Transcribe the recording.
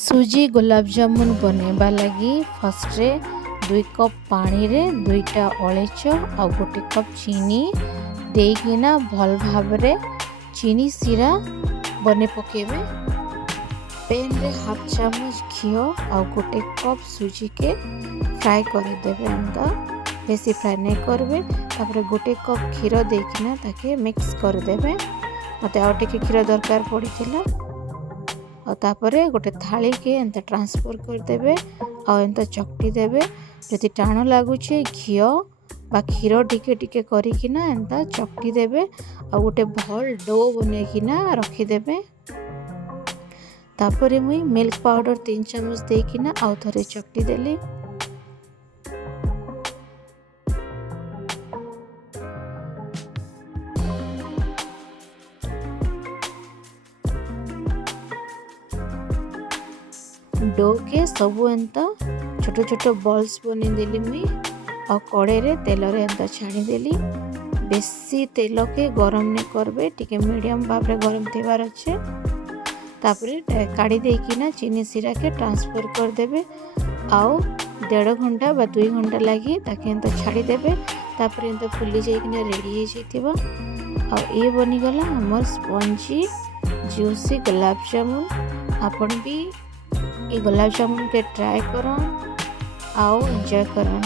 सुजी गुलाब जामुन बनैबा लगी first 2 cup पानी रे 2टा अलैच आ 1 कप चीनी देकिना भल भाव रे चीनी सीरा बने पकेबे। पैन रे हाफ चामच घी आ 1 कप सुजी के फ्राई कर देबे। एंता बेसी फ्राई नहीं करबे। तापर 1 कप क्षीर देकिना ताके मिक्स कर देबे। मते आ टिके क्षीर दरकार पड़िथिला। और तापरे गोटे थाली के एंता ट्रांसफर कर देबे और एंता चकटी देबे। जदि टाण लागुचे घी बा क्षीर टिके टिके करिकिना एंता चकटी देबे और गोटे भल डो बनेकिना रखी देबे। तापरे मुई मिल्क पाउडर 3 चम्मच देकिना आउ थरे चकटी देली। डो के सबू एंता छोट छोट बॉल्स बने देली मुई और कड़े रे तेल रे एंता छाणी देली। बेसी तेल के गरम नहीं करबे, टिके मीडियम भाव रे गरम थिबार अच्छे। तापरे काढ़ी देकिना चीनी सीरा के ट्रांसफर कर देबे आउ 1.5 घंटा बा 2 घंटा लगी ताके एंता छाड़ी देबे। तापरे एंता फुली जाइकिना रेडी हे जइतिबा और ये बनी गला हमर स्पंजी जूसी गुलाब जामुन। आपण भी ये गुलाब जामुन के ट्राई करन आओ एंजॉय करन।